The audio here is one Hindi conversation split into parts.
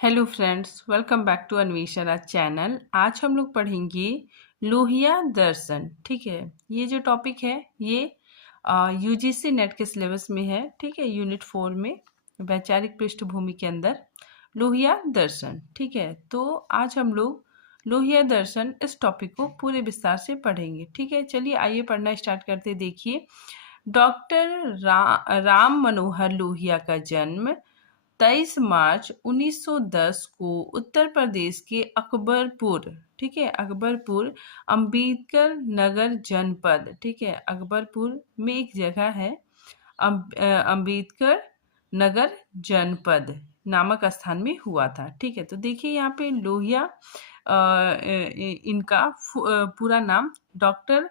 Hello friends, welcome back to Anveshana channel. आज हम लोग पढ़ेंगे लोहिया दर्शन। ठीक है, ये जो टॉपिक है ये यूजीसी नेट के सिलेबस में है। ठीक है, यूनिट 4 में वैचारिक पृष्ठभूमि के अंदर लोहिया दर्शन। ठीक है, तो आज हम लोग लोहिया दर्शन इस टॉपिक को पूरे विस्तार से पढ़ेंगे। ठीक है, चलिए आइए पढ़ना स्टार्ट करते। देखिए, डॉक्टर राम मनोहर लोहिया का जन्म 23 मार्च 1910 को उत्तर प्रदेश के अकबरपुर, ठीक है, अकबरपुर अंबेडकर नगर जनपद, ठीक है, अकबरपुर में एक जगह है अंबेडकर नगर जनपद नामक स्थान में हुआ था। ठीक है, तो देखिए यहाँ पे लोहिया इनका पूरा नाम डॉक्टर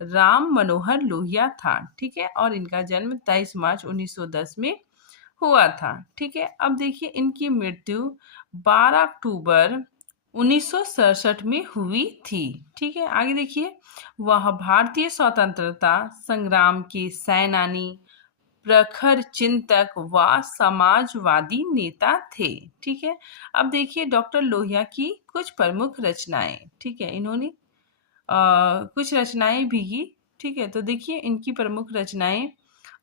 राम मनोहर लोहिया था। ठीक है, और इनका जन्म 23 मार्च 1910 में हुआ था। ठीक है, अब देखिए इनकी मृत्यु 12 अक्टूबर 1967 में हुई थी। ठीक है, आगे देखिए, वह भारतीय स्वतंत्रता संग्राम के सेनानी, प्रखर चिंतक व समाजवादी नेता थे। ठीक है, अब देखिए डॉक्टर लोहिया की कुछ प्रमुख रचनाएं। ठीक है, इन्होंने कुछ रचनाएं भी की। ठीक है, तो देखिए इनकी प्रमुख रचनाएं,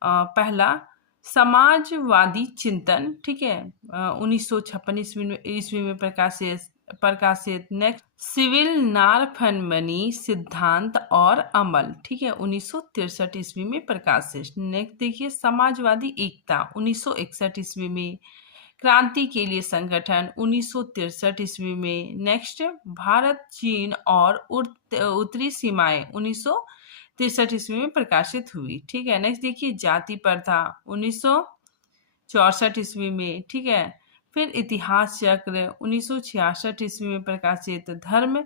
पहला समाजवादी चिंतन, ठीक है, 1956 ईस्वी में प्रकाशित। नेक्स्ट सिविल नारफनमनी सिद्धांत और अमल, ठीक है, 1963 ईस्वी में प्रकाशित। नेक्स्ट देखिए समाजवादी एकता 1961 ईस्वी में। क्रांति के लिए संगठन 1963 ईस्वी में। नेक्स्ट भारत चीन और उत्तरी सीमाएं 1963 ईस्वी में प्रकाशित हुई। ठीक है, नेक्स्ट देखिए जाति प्रथा 1964 ईस्वी में। ठीक है, फिर इतिहास चक्र 1966 ईस्वी में प्रकाशित। धर्म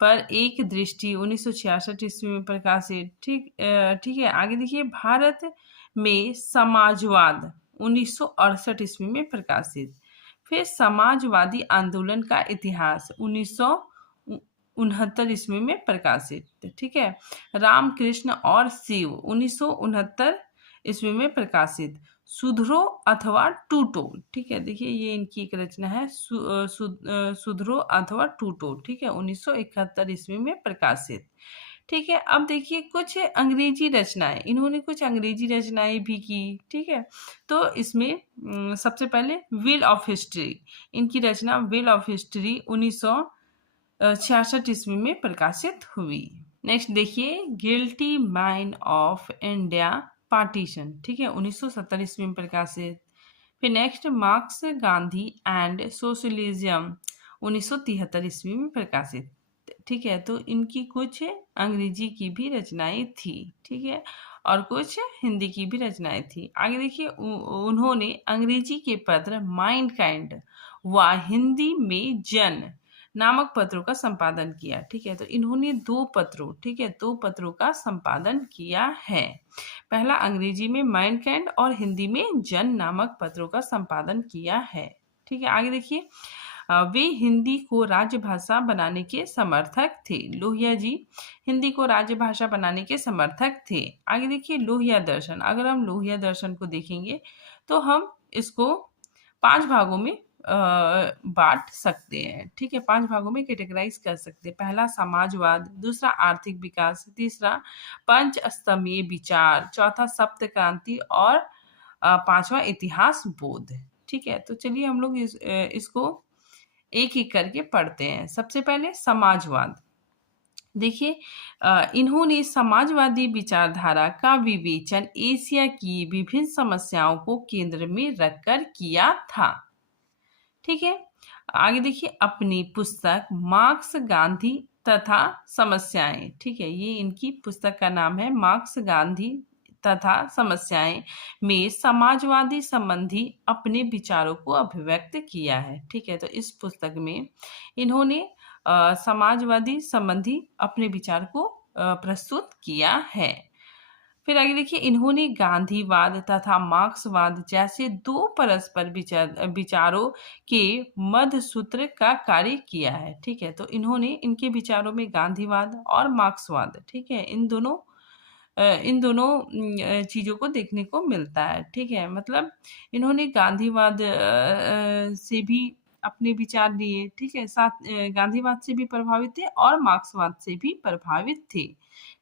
पर एक दृष्टि 1966 ईस्वी में प्रकाशित। ठीक है, आगे देखिए भारत में समाजवाद 1968 ईस्वी में प्रकाशित। फिर समाजवादी आंदोलन का इतिहास 1969 ईस्वी में प्रकाशित। ठीक है, रामकृष्ण और शिव 1969 ईस्वी में प्रकाशित। सुधरो अथवा टूटो, ठीक है, देखिए ये इनकी एक रचना है, सुधरो अथवा टूटो, ठीक है, 1971 ईस्वी में प्रकाशित। ठीक है, अब देखिए कुछ अंग्रेजी रचनाएं, इन्होंने कुछ अंग्रेजी रचनाएं भी की। ठीक है, तो इसमें सबसे पहले व्हील ऑफ हिस्ट्री, इनकी रचना व्हील ऑफ हिस्ट्री 1966 ईस्वी में प्रकाशित हुई। नेक्स्ट देखिए guilty mind of India partition, ठीक है, 1970 ईस्वी में प्रकाशित। फिर next marks Gandhi and socialism 1973 ईस्वी में प्रकाशित। ठीक है, तो इनकी कुछ अंग्रेजी की भी रचनाएं थी। ठीक है, और कुछ हिंदी की भी रचनाएं थी। आगे देखिए उन्होंने अंग्रेजी के पत्र माइंड काइंड व हिंदी में जन नामक पत्रों का संपादन किया। ठीक है, तो इन्होंने दो पत्रों का संपादन किया है। पहला अंग्रेजी में माइंड काइंड और हिंदी में जन नामक पत्रों का संपादन किया है। ठीक है, आगे देखिए वे हिंदी को राजभाषा बनाने के समर्थक थे। लोहिया जी हिंदी को राजभाषा बनाने के समर्थक थे। आगे देखिए लोहिया दर्शन, अगर हम लोहिया दर्शन को देखेंगे तो हम इसको 5 भागों में बांट सकते हैं। ठीक है, 5 भागों में कैटेगराइज कर सकते हैं। पहला समाजवाद, दूसरा आर्थिक विकास, तीसरा पंच स्तंभीय विचार, चौथा सप्त क्रांति और पांचवा इतिहास बोध। ठीक है, तो चलिए हम लोग इसको एक एक करके पढ़ते हैं। सबसे पहले समाजवाद। देखिए इन्होंने समाजवादी विचारधारा का विवेचन एशिया की विभिन्न समस्याओं को केंद्र में रखकर किया था। ठीक है, आगे देखिए अपनी पुस्तक मार्क्स गांधी तथा समस्याएं, ठीक है, ये इनकी पुस्तक का नाम है मार्क्स गांधी तथा समस्याएं में समाजवादी संबंधी अपने विचारों को अभिव्यक्त किया है। ठीक है, तो इस पुस्तक में इन्होंने समाजवादी संबंधी अपने विचार को प्रस्तुत किया है। फिर आगे देखिए इन्होंने गांधीवाद तथा मार्क्सवाद जैसे दो परस्पर विचारों के मध्य सूत्र का कार्य किया है। ठीक है, तो इन्होंने इनके विचारों में गांधीवाद और मार्क्सवाद, ठीक है, इन दोनों चीज़ों को देखने को मिलता है। ठीक है, मतलब इन्होंने गांधीवाद से भी अपने विचार दिए, ठीक है। साथ गांधीवाद से भी प्रभावित थे और मार्क्सवाद से भी प्रभावित थे,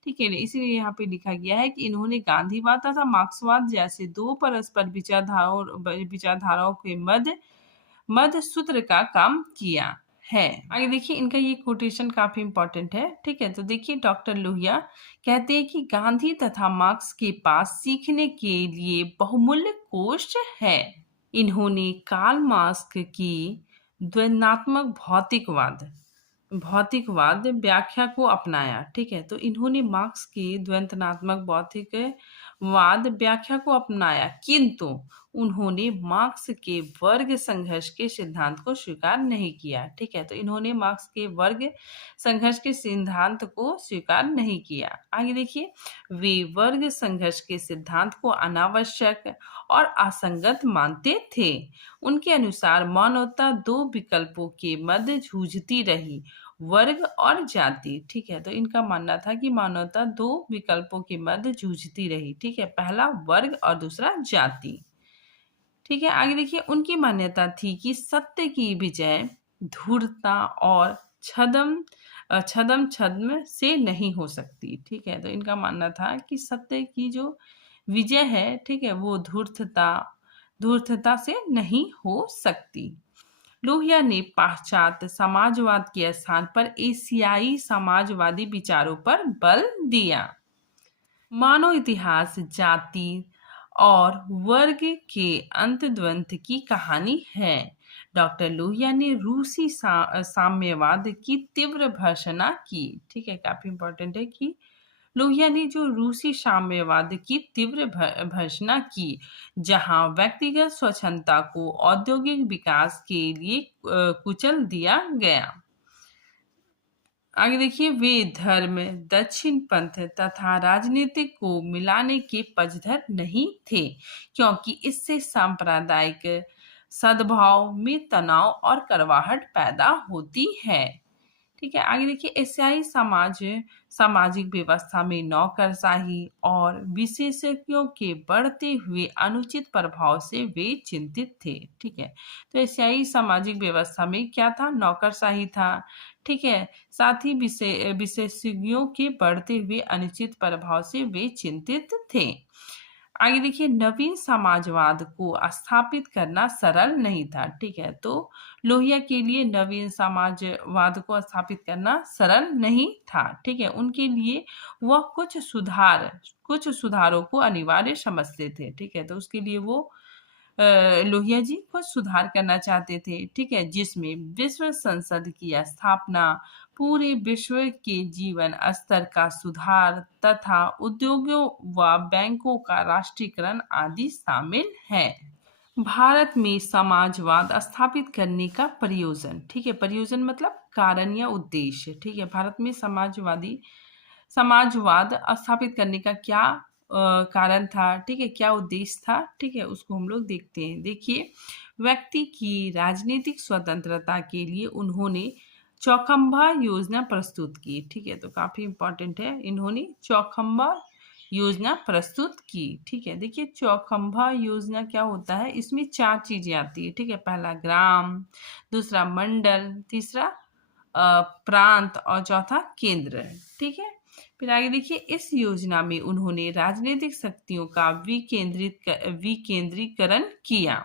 ठीक है। इसीलिए यहाँ पे लिखा गया है कि इन्होंने गांधीवाद तथा मार्क्सवाद जैसे दो परस्पर विचारधाराओं के मध्य सूत्र का काम किया है। आगे देखिए, इनका ये कोटेशन काफी इंपॉर्टेंट है, ठीक है। तो देखिए, डॉक्टर लोहिया कहते हैं कि गांधी तथा मार्क्स के पास सीखने के लिए बहुमूल्य कोश है। इन्होंने कार्ल मार्क्स की द्वंद्वात्मक भौतिकवाद व्याख्या को अपनाया, ठीक है। तो इन्होंने मार्क्स की द्वंद्वात्मक भौतिकवाद व्याख्या को अपनाया, किंतु उन्होंने मार्क्स के वर्ग संघर्ष के सिद्धांत को स्वीकार नहीं किया, ठीक है। तो इन्होंने मार्क्स के वर्ग संघर्ष के सिद्धांत को स्वीकार नहीं किया। आगे देखिए, वे वर्ग संघर्ष के सिद्धांत को अनावश्यक और असंगत मानते थे। उनके अनुसार मानवता दो विकल्पों के मध्य जूझती रही, वर्ग और जाति, ठीक है। तो इनका मानना था कि मानवता दो विकल्पों के मध्य जूझती रही, ठीक है। पहला वर्ग और दूसरा जाति, ठीक है। आगे देखिए, उनकी मान्यता थी कि सत्य की विजय धूर्तता और छद्म से नहीं हो सकती, ठीक है। तो इनका मानना था कि सत्य की जो विजय है, ठीक है, वो धूर्तता से नहीं हो सकती। लोहिया ने पाश्चात्य समाजवाद के स्थान पर एशियाई समाजवादी विचारों पर बल दिया। मानव इतिहास जाति और वर्ग के अंतद्वंद की कहानी है। डॉक्टर लोहिया ने रूसी साम्यवाद की तीव्र भर्त्सना की, ठीक है। काफी इंपॉर्टेंट है कि लोहिया ने जो रूसी साम्यवाद की तीव्र भर्त्सना की, जहां व्यक्तिगत स्वच्छंदता को औद्योगिक विकास के लिए कुचल दिया गया। आगे देखिए, वे धर्म, दक्षिण पंथ तथा राजनीतिक को मिलाने के पक्षधर नहीं थे, क्योंकि इससे सांप्रदायिक सद्भाव में तनाव और कड़वाहट पैदा होती है, ठीक है। आगे देखिए, एशियाई सामाजिक व्यवस्था में नौकरशाही और विशेषज्ञों के बढ़ते हुए अनुचित प्रभाव से वे चिंतित थे, ठीक है। तो एशियाई सामाजिक व्यवस्था में क्या था? नौकरशाही था, ठीक है। साथ ही विशेषज्ञों के बढ़ते हुए अनुचित प्रभाव से वे चिंतित थे। आगे देखिए, नवीन समाजवाद को स्थापित करना सरल नहीं था, ठीक है। तो लोहिया के लिए नवीन समाजवाद को स्थापित करना सरल नहीं था, ठीक है। उनके लिए वह कुछ सुधारों को अनिवार्य समझते थे, ठीक है। तो उसके लिए वो लोहिया जी कुछ सुधार करना चाहते थे, ठीक है, जिसमें विश्व संसद की स्थापना, पूरे विश्व के जीवन स्तर का सुधार तथा उद्योगों व बैंकों का राष्ट्रीयकरण आदि शामिल है। भारत में समाजवाद स्थापित करने का प्रयोजन, ठीक है। प्रयोजन मतलब कारण या उद्देश्य, ठीक है। भारत में समाजवाद स्थापित करने का क्या कारण था, ठीक है, क्या उद्देश्य था, ठीक है, उसको हम लोग देखते हैं। देखिए, व्यक्ति की राजनीतिक स्वतंत्रता के लिए उन्होंने चौखंबा योजना प्रस्तुत की, ठीक है। तो काफी इंपॉर्टेंट है, इन्होंने चौखंबा योजना प्रस्तुत की, ठीक है। देखिए, चौखंबा योजना क्या होता है? इसमें 4 चीजें आती है, ठीक है। पहला ग्राम, दूसरा मंडल, तीसरा प्रांत और चौथा केंद्र, ठीक है। फिर आगे देखिए, इस योजना में उन्होंने राजनीतिक शक्तियों का विकेंद्रीकरण किया।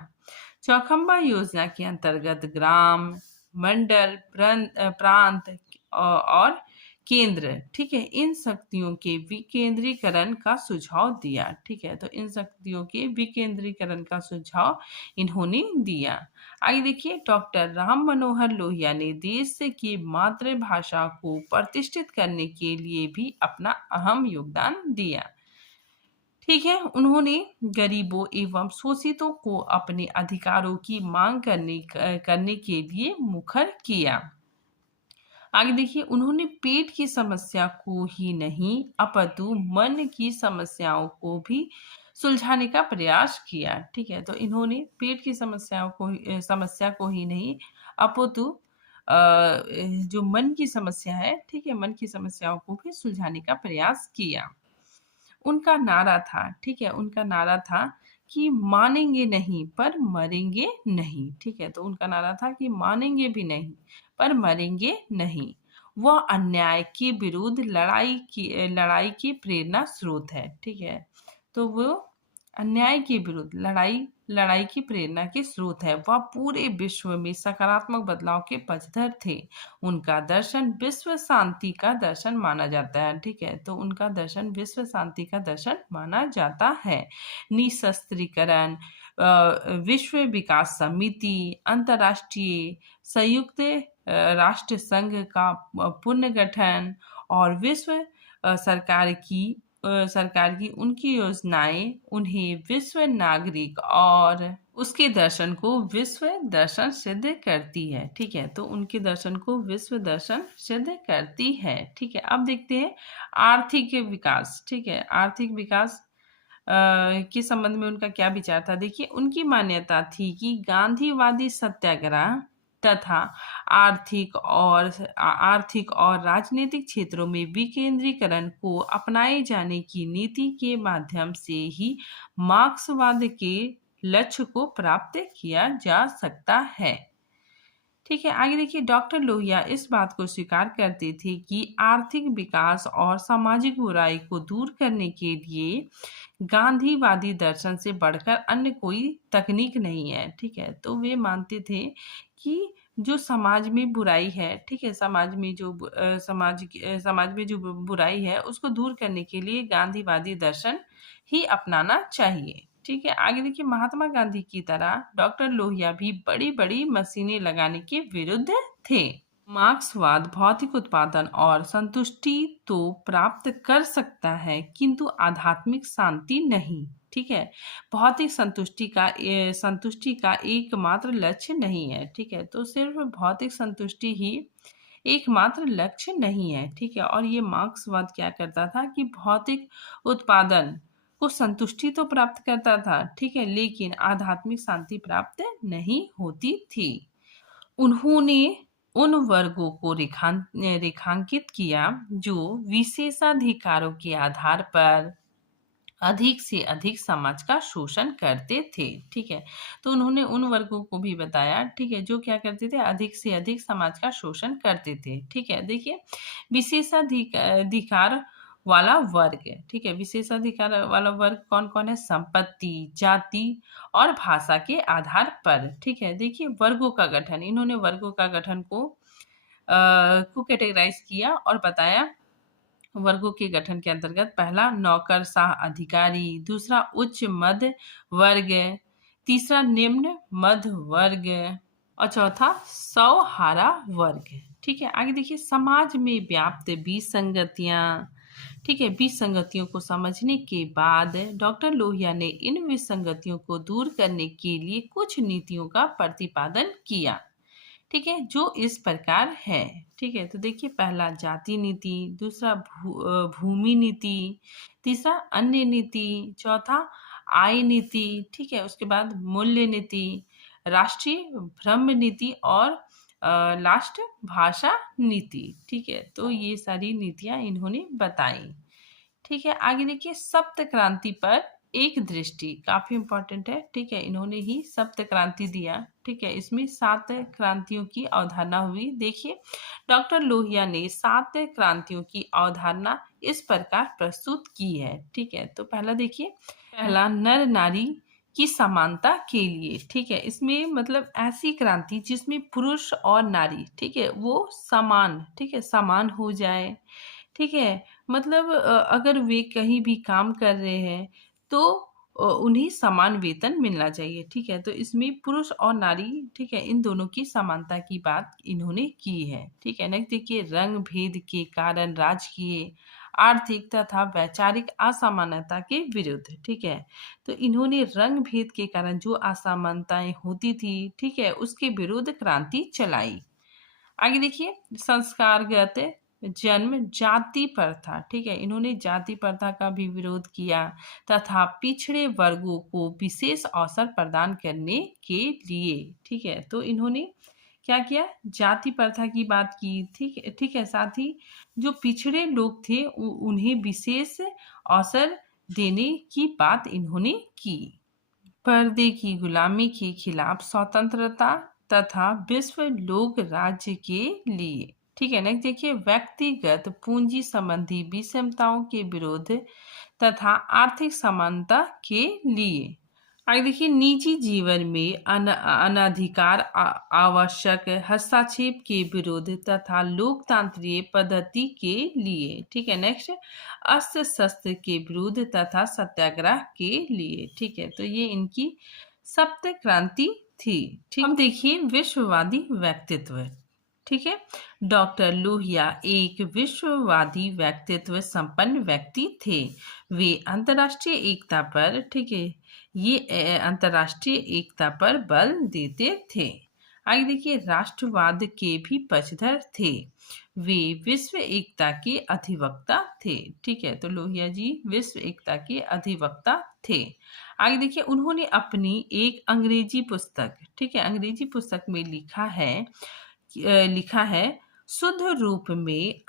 चौखंबा योजना के अंतर्गत ग्राम, मंडल, प्रांत और केंद्र, ठीक है, इन शक्तियों के विकेंद्रीकरण का सुझाव दिया, ठीक है। तो इन शक्तियों के विकेंद्रीकरण का सुझाव इन्होंने दिया। आगे देखिए, डॉक्टर राम मनोहर लोहिया ने देश की मातृभाषा को प्रतिष्ठित करने के लिए भी अपना अहम योगदान दिया, ठीक है। उन्होंने गरीबों एवं शोषितों को अपने अधिकारों की मांग करने के लिए मुखर किया। आगे देखिए, उन्होंने पेट की समस्या को ही नहीं अपितु मन की समस्याओं को भी सुलझाने का प्रयास किया, ठीक है। तो इन्होंने पेट की समस्या को ही नहीं अपितु जो मन की समस्या है, ठीक है, मन की समस्याओं को भी सुलझाने का प्रयास किया। उनका नारा था, ठीक है, उनका नारा था कि मानेंगे नहीं पर मरेंगे नहीं। ठीक है, तो उनका नारा था कि मानेंगे भी नहीं पर मरेंगे नहीं। वह अन्याय के विरुद्ध लड़ाई की प्रेरणा स्रोत है। ठीक है, तो वो अन्याय के विरुद्ध लड़ाई की प्रेरणा के स्रोत है। वह पूरे विश्व में सकारात्मक बदलाव के पक्षधर थे। उनका दर्शन विश्व शांति का दर्शन माना जाता है। ठीक है, तो उनका दर्शन विश्व शांति का दर्शन माना जाता है। निशस्त्रीकरण, विश्व विकास समिति, अंतर्राष्ट्रीय संयुक्त राष्ट्र संघ का पुनर्गठन और विश्व सरकार की उनकी योजनाएं उन्हें विश्व नागरिक और उसके दर्शन को विश्व दर्शन सिद्ध करती है। ठीक है, तो उनके दर्शन को विश्व दर्शन सिद्ध करती है। ठीक है, अब देखते हैं आर्थिक विकास। ठीक है, आर्थिक विकास के संबंध में उनका क्या विचार था। देखिए, उनकी मान्यता थी कि गांधीवादी सत्याग्रह तथा आर्थिक और राजनीतिक क्षेत्रों में विकेंद्रीकरण को अपनाए जाने की नीति के माध्यम से ही मार्क्सवाद के लक्ष्य को प्राप्त किया जा सकता है। ठीक है, आगे देखिए, डॉक्टर लोहिया इस बात को स्वीकार करते थे कि आर्थिक विकास और सामाजिक बुराई को दूर करने के लिए गांधीवादी दर्शन से बढ़कर अन्य कोई तकनीक नहीं है। ठीक है, तो वे मानते थे कि जो समाज में बुराई है, ठीक है, समाज में जो बुराई है उसको दूर करने के लिए गांधीवादी दर्शन ही अपनाना चाहिए। ठीक है, आगे देखिए, महात्मा गांधी की तरह डॉक्टर लोहिया भी बड़ी बड़ी मशीनें लगाने के विरुद्ध थे। मार्क्सवाद भौतिक उत्पादन और संतुष्टि तो प्राप्त कर सकता है किंतु आध्यात्मिक शांति नहीं। ठीक है, भौतिक संतुष्टि का एकमात्र लक्ष्य नहीं है। ठीक है, तो सिर्फ भौतिक संतुष्टि ही एकमात्र लक्ष्य नहीं है। ठीक है, और ये मार्क्सवाद क्या करता था कि भौतिक उत्पादन को संतुष्टि तो प्राप्त करता था, ठीक है, लेकिन आध्यात्मिक शांति प्राप्त नहीं होती थी। उन्होंने उन वर्गों को रेखांकित किया जो विशेषाधिकारों के आधार पर अधिक से अधिक समाज का शोषण करते थे। ठीक है, तो उन्होंने उन वर्गों को भी बताया, ठीक है, जो क्या करते थे, अधिक से अधिक समाज का शोषण करते थे। ठीक है, देखिए, विशेषाधिकार वाला वर्ग, ठीक है, विशेषाधिकार वाला वर्ग कौन कौन है, संपत्ति, जाति और भाषा के आधार पर। ठीक है, देखिए, वर्गों का गठन, इन्होंने वर्गों का गठन को कैटेगराइज किया और बताया। वर्गों के गठन के अंतर्गत पहला नौकरशाह अधिकारी, दूसरा उच्च मध्य वर्ग, तीसरा निम्न मध्य वर्ग और चौथा सौहारा वर्ग। ठीक है, आगे देखिए, समाज में व्याप्त विसंगतियां, ठीक है, विसंगतियों को समझने के बाद डॉक्टर लोहिया ने इन विसंगतियों को दूर करने के लिए कुछ नीतियों का प्रतिपादन किया। ठीक है, जो इस प्रकार है। ठीक है, तो देखिए, पहला जाति नीति, दूसरा भूमि नीति, तीसरा अन्य नीति, चौथा आय नीति, ठीक है, उसके बाद मूल्य नीति, राष्ट्रीय भ्रम नीति और लास्ट भाषा नीति। ठीक है, तो ये सारी नीतियां इन्होंने बताई। ठीक है, आगे देखिए, सप्त क्रांति पर एक दृष्टि काफी इंपॉर्टेंट है। ठीक है, इन्होंने ही सप्त क्रांति दिया। ठीक है, इसमें 7 क्रांतियों की अवधारणा हुई। देखिए, डॉक्टर लोहिया ने 7 क्रांतियों की अवधारणा इस प्रकार प्रस्तुत की है। ठीक है, तो पहला देखिए, पहला नर नारी की समानता के लिए। ठीक है, इसमें मतलब ऐसी क्रांति जिसमें पुरुष और नारी, ठीक है, वो समान, ठीक है, समान हो जाए। ठीक है, मतलब अगर वे कहीं भी काम कर रहे हैं तो उन्हें समान वेतन मिलना चाहिए। ठीक है, तो इसमें पुरुष और नारी, ठीक है, इन दोनों की समानता की बात इन्होंने की है। ठीक है, नेक्स्ट देखिए, रंग भेद के कारण राजकीय, आर्थिक तथा वैचारिक असमानता के विरुद्ध। ठीक है, तो इन्होंने रंग भेद के कारण जो असमानताएं होती थी, ठीक है, उसके विरुद्ध क्रांति चलाई। आगे देखिए, संस्कारगत जन्म जाति प्रथा, ठीक है, इन्होंने जाति प्रथा का भी विरोध किया तथा पिछड़े वर्गों को विशेष अवसर प्रदान करने के लिए। ठीक है, तो इन्होंने क्या किया, जाति प्रथा की बात की। ठीक है, साथ ही जो पिछड़े लोग थे उन्हें विशेष अवसर देने की बात इन्होंने की। पर्दे की गुलामी के खिलाफ स्वतंत्रता तथा विश्व लोक राज्य के लिए। ठीक है, नेक्स्ट देखिए, व्यक्तिगत पूंजी संबंधी विषमताओं के विरोध तथा आर्थिक समानता के लिए। आगे देखिए, निजी जीवन में अनधिकार आवश्यक हस्तक्षेप के विरोध तथा लोकतांत्रिक पद्धति के लिए। ठीक है, नेक्स्ट, अस्त्र शस्त्र के विरुद्ध तथा सत्याग्रह के लिए। ठीक है, तो ये इनकी सप्त क्रांति थी। ठीक, अब देखिए विश्ववादी व्यक्तित्व। ठीक है, डॉक्टर लोहिया एक विश्ववादी व्यक्तित्व संपन्न व्यक्ति थे। वे अंतर्राष्ट्रीय एकता पर, ठीक है, ये अंतर्राष्ट्रीय एकता पर बल देते थे। आगे देखिए, राष्ट्रवाद के भी पक्षधर थे। वे विश्व एकता के अधिवक्ता थे। ठीक है, तो लोहिया जी विश्व एकता के अधिवक्ता थे। आगे देखिए, उन्होंने अपनी एक अंग्रेजी पुस्तक, ठीक है, अंग्रेजी पुस्तक में लिखा है, शुद्ध रूप में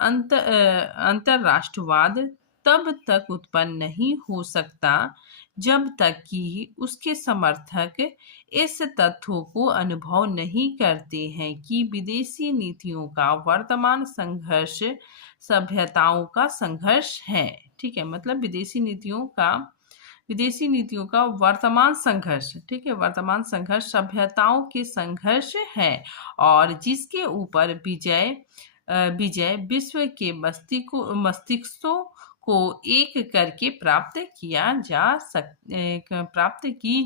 अंतरराष्ट्रवाद तब तक उत्पन्न नहीं हो सकता जब तक कि उसके समर्थक इस तथ्य को अनुभव नहीं करते हैं कि विदेशी नीतियों का वर्तमान संघर्ष सभ्यताओं का संघर्ष है। ठीक है, मतलब विदेशी नीतियों का वर्तमान संघर्ष, ठीक है, वर्तमान संघर्ष सभ्यताओं के संघर्ष है और जिसके ऊपर विजय विश्व के मस्तिष्कों को एक करके प्राप्त की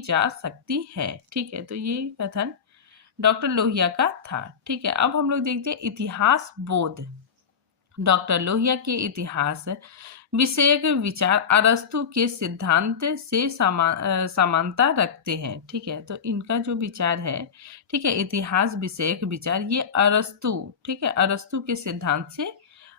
जा सकती है। ठीक है, तो ये कथन डॉक्टर लोहिया का था। ठीक है, अब हम लोग देखते हैं इतिहास बोध। डॉक्टर लोहिया के इतिहास विषयक विचार अरस्तु के सिद्धांत से समानता रखते हैं। ठीक है, तो इनका जो विचार है, ठीक है, इतिहास विषयक विचार, ये अरस्तु, ठीक है, अरस्तु के सिद्धांत से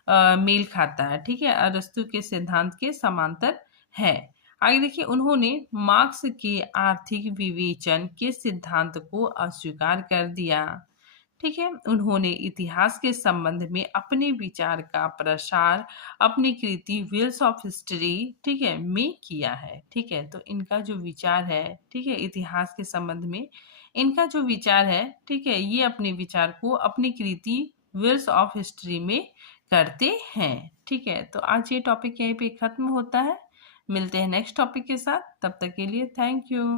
मेल खाता है। ठीक है, अरस्तु के सिद्धांत के समांतर है। आगे देखिए, उन्होंने मार्क्स के आर्थिक विवेचन के सिद्धांत को अस्वीकार कर दिया। ठीक है, उन्होंने इतिहास के संबंध में अपने विचार का प्रसार अपनी कृति व्हील्स ऑफ हिस्ट्री, ठीक है, में किया है। ठीक है, तो इनका जो विचार है, ठीक है, इतिहास के संबंध में इनका जो विचार है, ठीक है, ये अपने विचार को अपनी कृति व्हील्स ऑफ हिस्ट्री में करते हैं। ठीक है, तो आज ये टॉपिक यहीं पे खत्म होता है। मिलते हैं नेक्स्ट टॉपिक के साथ, तब तक के लिए थैंक यू।